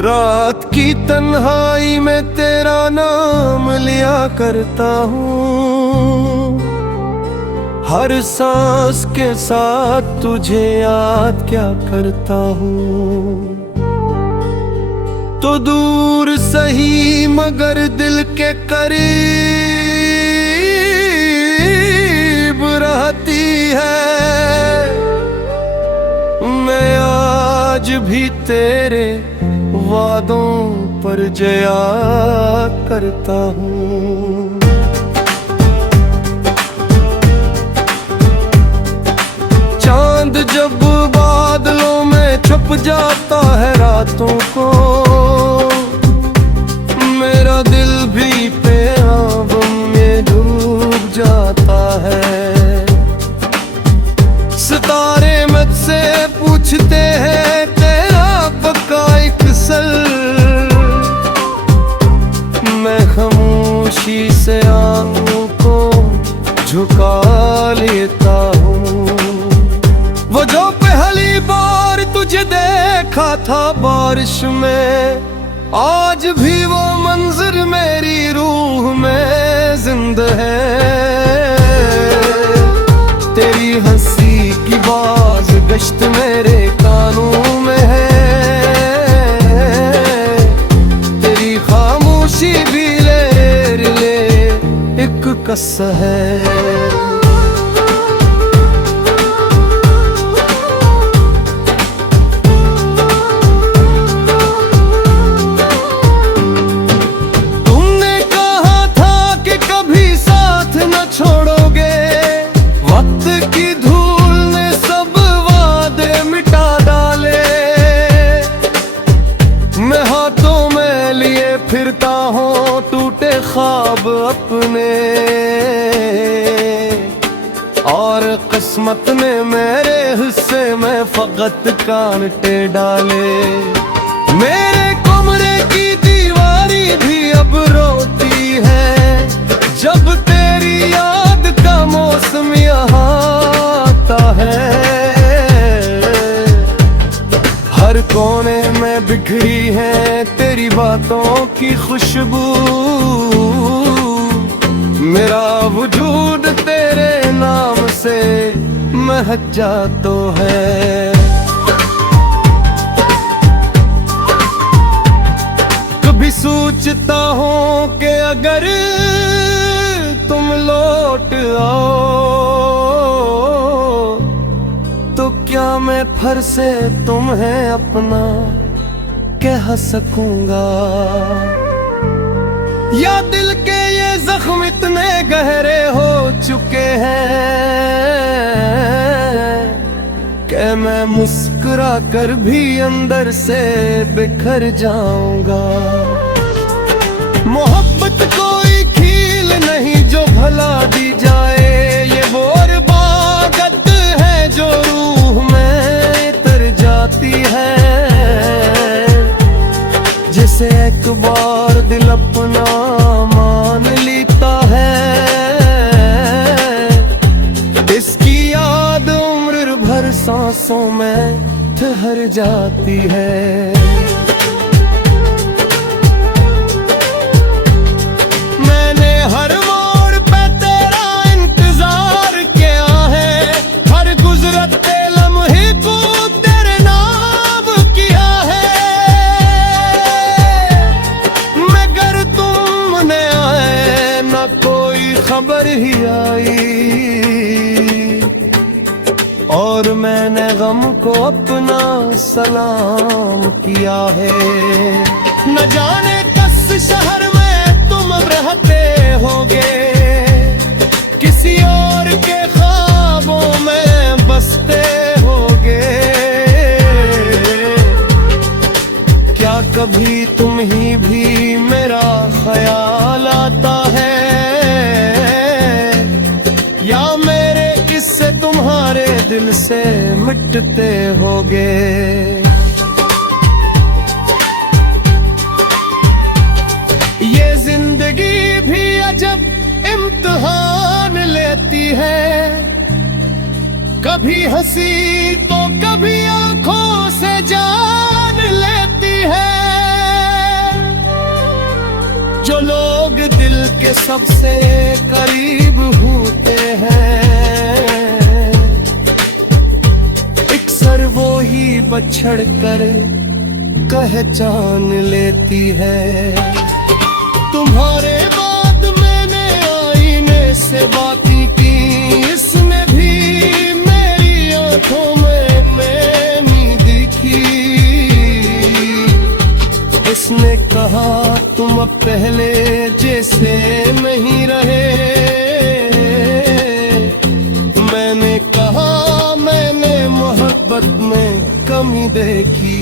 रात की तन्हाई में तेरा नाम लिया करता हूँ, हर सांस के साथ तुझे याद क्या करता हूँ। तो दूर सही मगर दिल के करीब रहती है, मैं आज भी तेरे वादों पर जया करता हूँ। चांद जब बादलों में छुप जाता है रातों को, मेरा दिल भी प्यास में डूब जाता है। सितारे मुझसे पूछते हैं तेरा पक्का एक सर, मैं खामोशी से आंखों को झुका लेता हूँ। वो जो पहली बार तुझे देखा था बारिश में, आज भी वो मंजर मेरी रूह में जिंदा है। तेरी हंसी की बाज गश्त मेरे कानों में है, तेरी खामोशी भी ले एक कसम है। छोड़ोगे वक्त की धूल ने सब वादे मिटा डाले, मैं हाथों में लिए फिरता हूँ टूटे ख्वाब अपने, और किस्मत ने मेरे हिस्से में फकत कांटे डाले। मेरे कमरे की दीवारी भी अब रोती है जब तेरी याद का मौसम यहाँ आता है। हर कोने में बिखरी है तेरी बातों की खुशबू, मेरा वजूद तेरे नाम से महक जाता है। कभी सोचता हूँ कि अगर तुम लौट आओ तो क्या मैं फिर से तुम्हें अपना कह सकूंगा, या दिल के ये जख्म इतने गहरे हो चुके हैं कि मैं मुस्कुरा कर भी अंदर से बिखर जाऊंगा। मोहब्बत कोई खील नहीं जो भला दी जाए, ये बोर बागत है जो रूह में तर जाती है। जिसे एक बार दिल अपना मान लेता है, इसकी याद उम्र भर सांसों में ठहर जाती है। हर मोड़ पे तेरा इंतजार किया है, हर गुजरते लम्हे को तेरे नाम किया है। मगर तुम न आए ना कोई खबर ही आई, और मैंने गम को अपना सलाम किया है। न जाने किस शहर में तुम रहते होगे, किसी और के ख्वाबों में बसते होगे, क्या कभी तुम ही भी मेरा ख्याल आता है, या मेरे किस्से तुम्हारे दिल से मिटते होगे। ये जिंदगी भी अजब इम्तिहान लेती है, कभी हंसी तो कभी आंखों से जान लेती है। जो लोग दिल के सबसे करीब होते हैं, अक्सर वो ही बछड़ कर पहचान लेती है। तुम्हारे बाद मैंने आईने से बातें की, इसने भी मेरी आंखों में मैंने दिखी। इसने कहा तुम अब पहले जैसे नहीं रहे, मैंने कहा मैंने मोहब्बत में कमी देखी।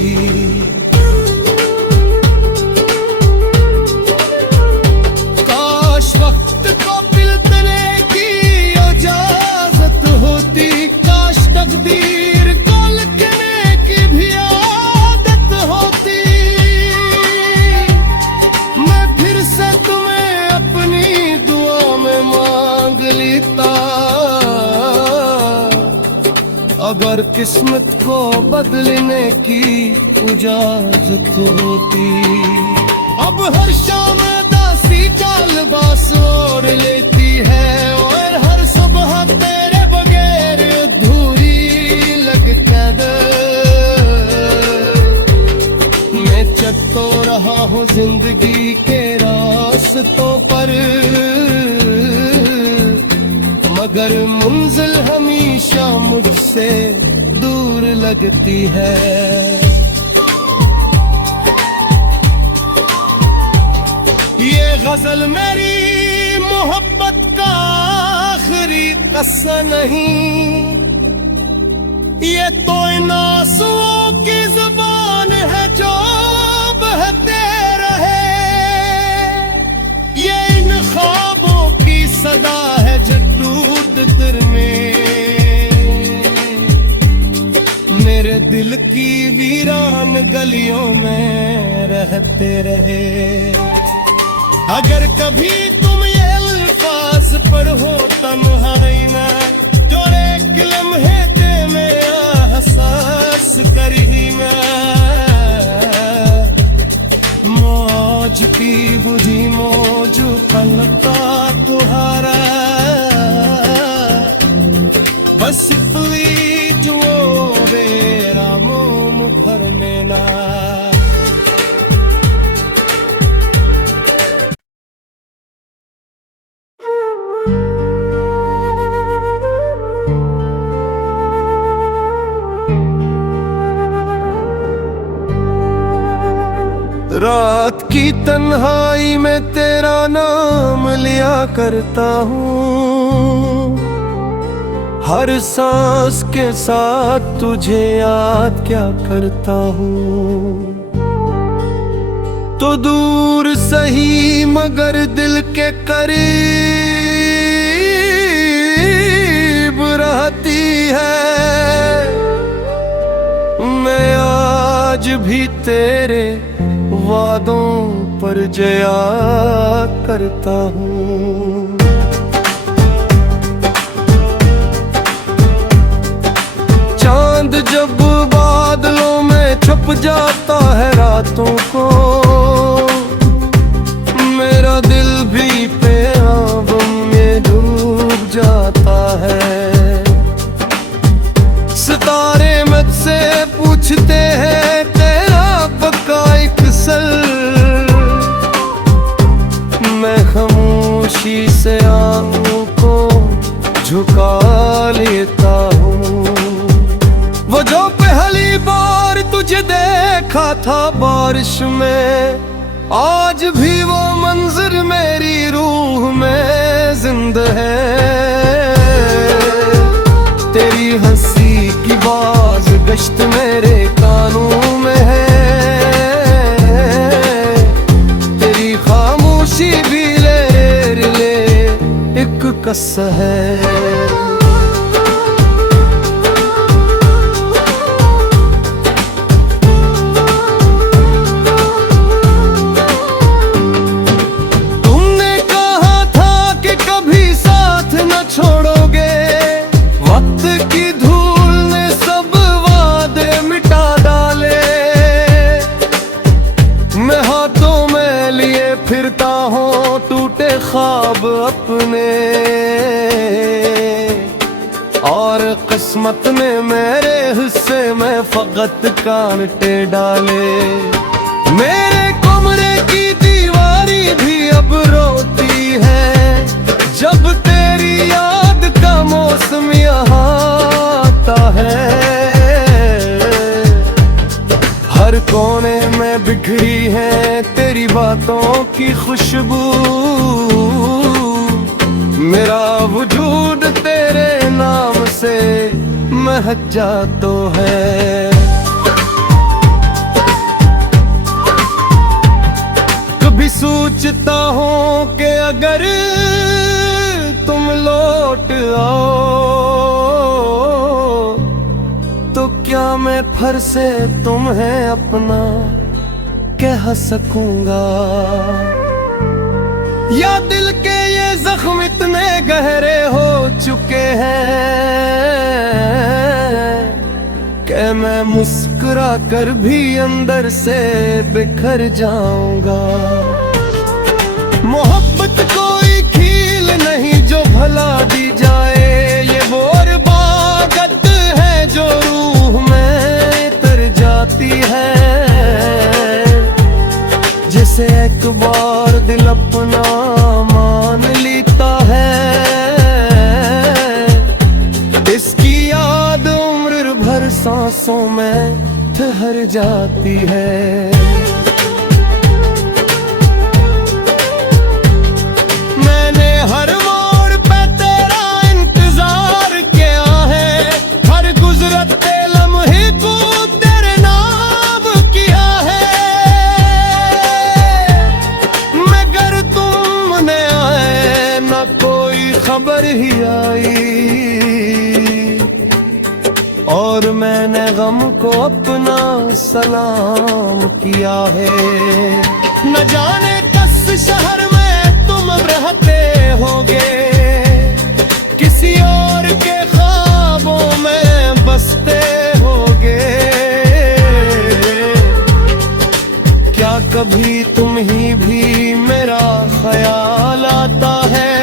काश वक्त को पिलतने की इजाजत होती, काश तकदीर को लिखने की भी आदत होती। मैं फिर से तुम्हें अपनी दुआ में मांग लेता, अगर किस्मत को बदलने की इजाजत होती। अब हर शाम दासी का लिबास ओढ़ लेती है, और हर सुबह तेरे बगैर अधूरी लगता है। मैं चल तो रहा हूँ जिंदगी के रास्तों पर, मगर मंजिल हमेशा मुझसे दूर लगती है। ये गजल मेरी मोहब्बत का आखिरी किस्सा नहीं, ये तो इन आंसुओं की जुबान है जो बहते रहे। ये इन ख्वाबों की सदा है जो टूट दिल में, मेरे दिल की वीरान गलियों में रहते रहे। अगर कभी तुम ये अल्फाज पढ़ो तन्हाई में, जो एक लम्हे ते में एहसास करी मैं, मौज की बुझी मौजू पलता तुहारा, बस तुई जो मेरा मोम भरने ना। रात की तन्हाई में तेरा नाम लिया करता हूँ, हर सांस के साथ तुझे याद क्या करता हूँ। तो दूर सही मगर दिल के करीब रहती है। मैं आज भी तेरे वादों पर जया करता हूँ। चांद जब बादलों में छुप जाता है रातों को, मेरा दिल भी प्याम में डूब जाता है। सितारे मुझसे पूछते हैं तेरा पक्का एक सर, मैं खामोशी से आंखों को झुका लेता हूँ। वो जो पहली बार तुझे देखा था बारिश में, आज भी वो मंजर मेरी रूह में जिंदा है। तेरी हंसी की बाज गश्त मेरे कानों में है, तेरी खामोशी भी ले एक किस्सा है। छोड़ोगे वक्त की धूल ने सब वादे मिटा डाले, मैं हाथों में लिए फिरता हूँ टूटे ख्वाब अपने, और किस्मत ने मेरे हिस्से में फकत कांटे डाले। मेरे कमरे की दीवारी भी अब रोती है जब तेरी याद का मौसम यहाँ आता है। हर कोने में बिखरी है तेरी बातों की खुशबू, मेरा वजूद तेरे नाम से महक जाता है। कभी सोचता हूँ कि अगर तुम लौट आओ तो क्या मैं फिर से तुम्हें अपना कह सकूंगा, या दिल के ये जख्म इतने गहरे हो चुके हैं कि मैं मुस्कुरा कर भी अंदर से बिखर जाऊंगा। मोहब्बत कोई खील नहीं जो भला दी जाए, ये बोर बागत है जो रूह में तर जाती है। जिसे एक बार दिल अपना मान लेता है, इसकी याद उम्र भर सांसों में ठहर जाती है। मैंने हर मोड़ पे तेरा इंतजार किया है, हर गुजरते लम्हे को तेरे नाम किया है। मगर तुमने आए ना कोई खबर ही आई, और मैंने गम को अपना सलाम किया है। न जाने किस शहर में तुम रहते होगे, किसी और के ख्वाबों में बसते होगे। क्या कभी तुम ही भी मेरा ख्याल आता है,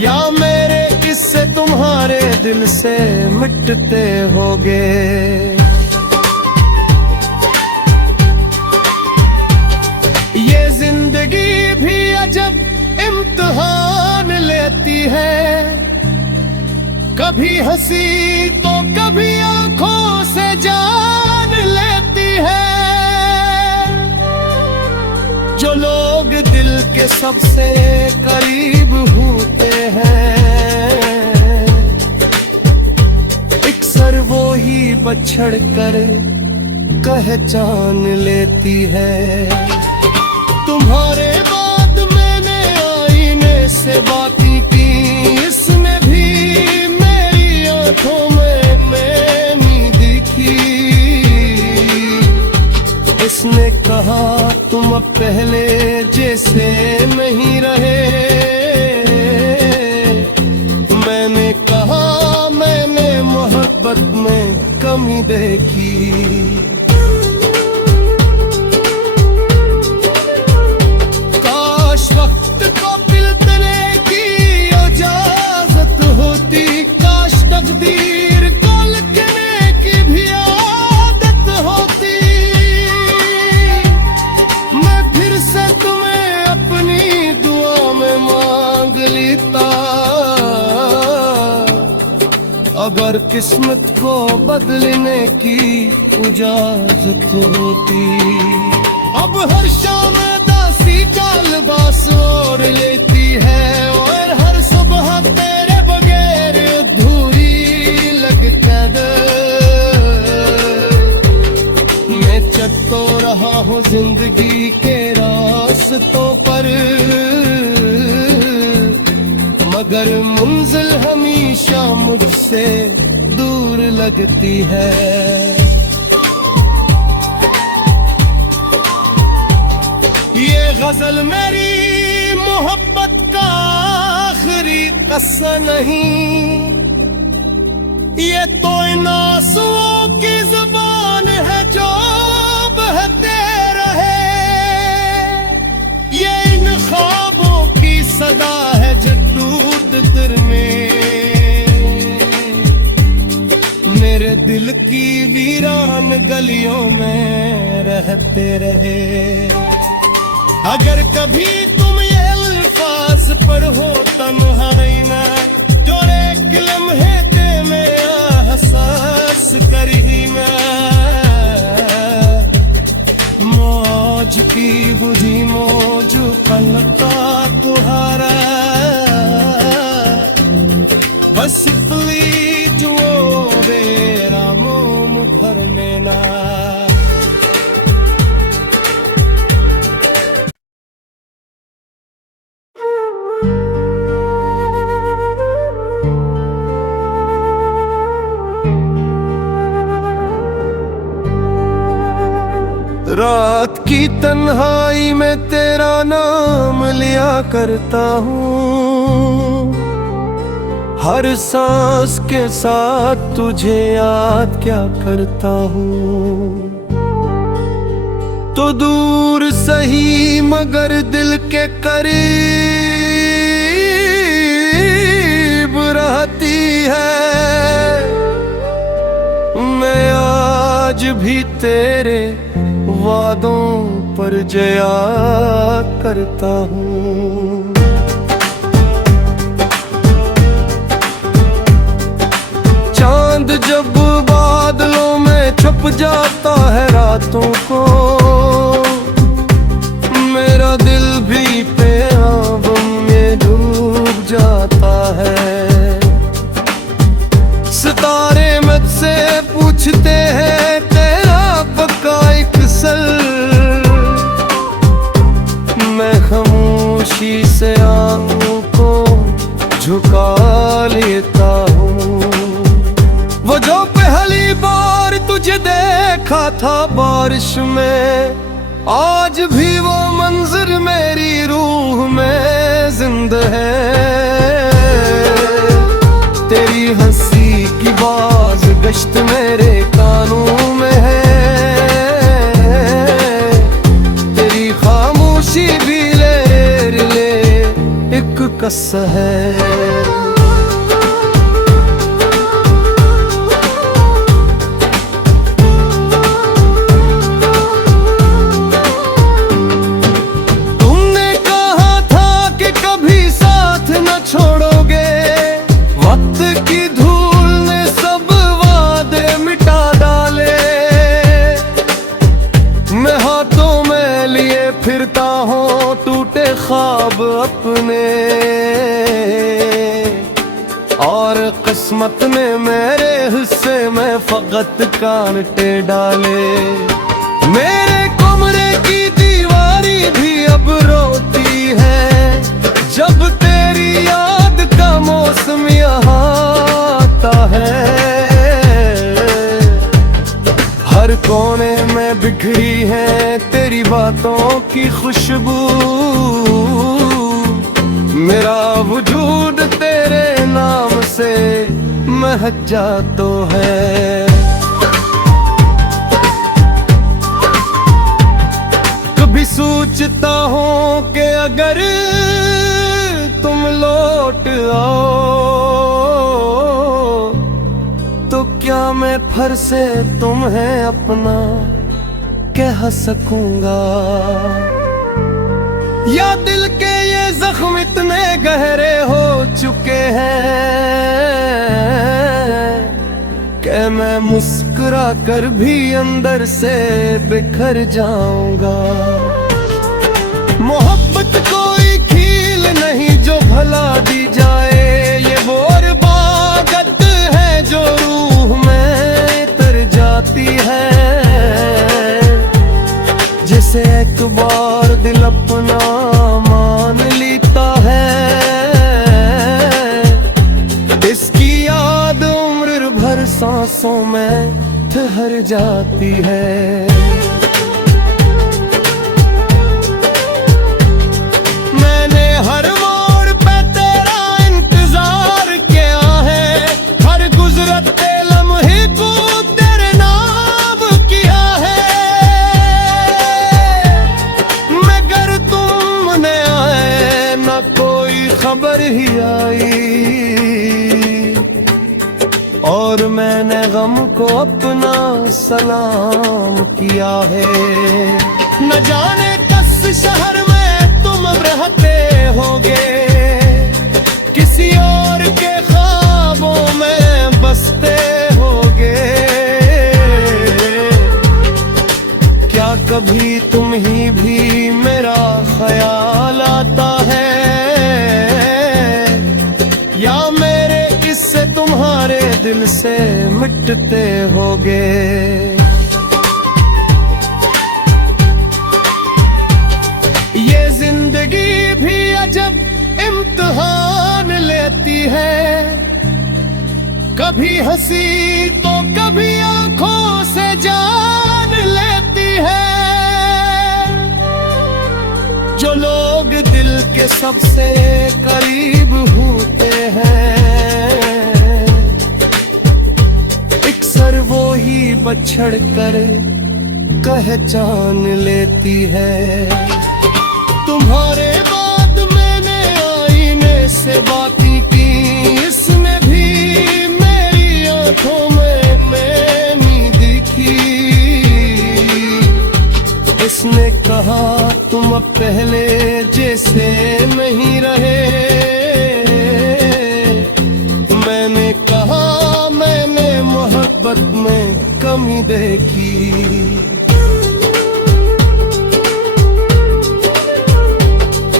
या मेरे किस्से तुम्हारे दिल से मिटते होगे। ये जिंदगी भी अजब इम्तिहान लेती है, कभी हंसी तो कभी आंखों से जान लेती है। जो लोग दिल के सबसे करीब होते हैं, अक्सर वो ही बछड़ कर पहचान लेती है। तुम्हारे बाद मैंने आईने से बातें की, इसने भी मेरी आंखों में मैंने दिखी। इसने कहा तुम अब पहले जैसे नहीं रहे, मैंने कहा मैंने मोहब्बत में कमी देखी। काश वक्त को पिलतने की इजाजत होती, काश तकदीर को लिखने की भी आदत होती। मैं फिर से तुम्हें अपनी दुआ में मांग लेता, अगर किस्मत को बदलने की इजाजत होती। अब हर शाम दासी का लिबास ओढ़ लेती है, और हर सुबह तेरे बगैर अधूरी लगकर मैं चलता रहा हूँ जिंदगी के रास्तों पर, मगर मंजिल हमेशा मुझसे दूर लगती है। ये गजल मेरी मोहब्बत का आखिरी किस्सा नहीं, ये तो इन आंसुओं की जुबान है जो बहते रहे। की वीरान गलियों में रहते रहे। अगर कभी तुम ये अल्फाज पर हो तन्हाई में, जो एक लम्हे ते में एहसास करी में, मौज की बुझी मौज पलता तुहारा, बस प्लीज वो बेरा मोम भरने ना। रात की तन्हाई में तेरा नाम लिया करता हूँ, हर सांस के साथ तुझे याद क्या करता हूँ। तो दूर सही मगर दिल के करीब रहती है। मैं आज भी तेरे वादों पर जया करता हूँ। चांद जब बादलों में छुप जाता है रातों को, मेरा दिल भी प्याम में डूब जाता है। सितारे मुझसे पूछते हैं तेरा पक्का एक सर, मैं खामोशी से आंखों को झुका लेता हूँ। वो जो पहली बार तुझे देखा था बारिश में, आज भी वो मंजर मेरी रूह में जिंदा है। तेरी हंसी की बाज गश्त मेरे कानों में है, तेरी खामोशी भी ले एक कसम है। छोड़ोगे वक्त की धूल ने सब वादे मिटा डाले, मैं हाथों में लिए फिरता हूँ टूटे ख्वाब अपने, और किस्मत ने मेरे हिस्से में फकत कांटे डाले। मेरे कमरे की दीवारी भी अब रोती है जब तेरी याद का मौसम यहाँ आता है। हर कोने में बिखरी है तेरी बातों की खुशबू, मेरा वजूद तेरे नाम से महक जाता है। कभी सोचता हूँ कि अगर तुम लौट आओ तो क्या मैं फिर से तुम्हें अपना कह सकूंगा, या दिल के ये जख्म इतने गहरे हो चुके हैं कि मैं मुस्कुरा कर भी अंदर से बिखर जाऊंगा। मोहब्बत कोई खील नहीं जो भला दी जाए, ये बोर बागत है जो रूह में तर जाती है। जिसे एक बार दिल अपना मान लेता है, इसकी याद उम्र भर सांसों में ठहर जाती है। मैंने हर मोड़ पे तेरा इंतजार किया है, हर गुजरते लम्हे को तेरे नाम किया है। मगर तुमने आए ना कोई खबर ही आई, और मैंने गम को अपने सलाम किया है। न जाने किस शहर में तुम रहते होगे, किसी और के ख्वाबों में बसते होगे। क्या कभी तुम ही भी मेरा ख्याल आता है, या मेरे इससे तुम्हारे दिल से मिटते होगे। ये जिंदगी भी अजब इम्तिहान लेती है, कभी हंसी तो कभी आंखों से जान लेती है। जो लोग दिल के सबसे करीब होते हैं, अक्सर वो ही बछड़ कर पहचान लेती है। तुम्हारे बाद मैंने आईने से बातें की, इसने भी मेरी आंखों में मैंने दिखी। इसने कहा तुम अब पहले जैसे नहीं रहे, मैंने कहा मैंने मोहब्बत में कमी देखी।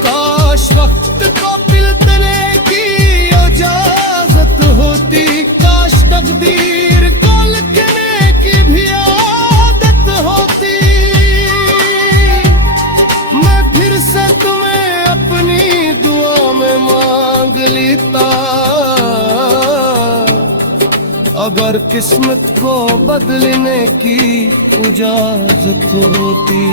काश वक्त को पिलतने की इजाजत होती, काश तकदीर को लिखने की भी आदत होती। मैं फिर से तुम्हें अपनी दुआ में मांग लेता, अगर किस्मत को बदलने की इजाजत होती।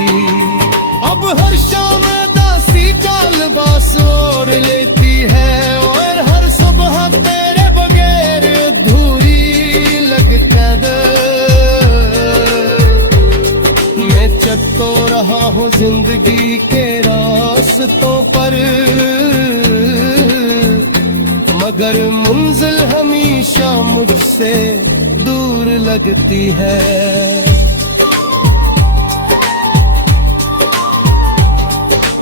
अब हर शाम दासी का लिबास ओढ़ लेती है, और हर सुबह तेरे बगैर अधूरी लगकर मैं चल तो रहा हूँ जिंदगी के रास्तों पर, मगर मंजिल हमेशा मुझसे दूर लगती है।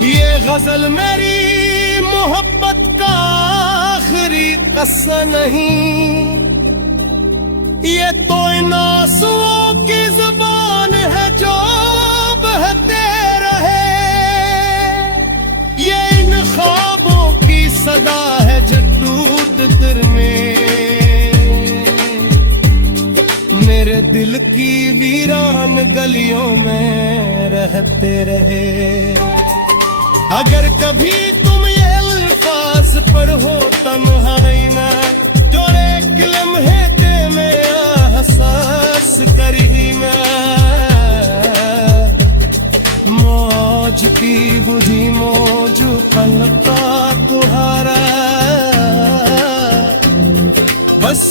ये गजल मेरी मोहब्बत का आखिरी किस्सा नहीं, ये तो इन आंसुओं की जुबान है जो बहते रहे। ये इन ख्वाबों की सदा है जो दिल में मेरे दिल की वीरान गलियों में रहते रहे। अगर कभी तुम ये अल्फाज पढ़ो तन्हाई में, जो एक लम्हे ते में एहसास करी मैं, मौज की बुझी मौज पलका तुहारा बस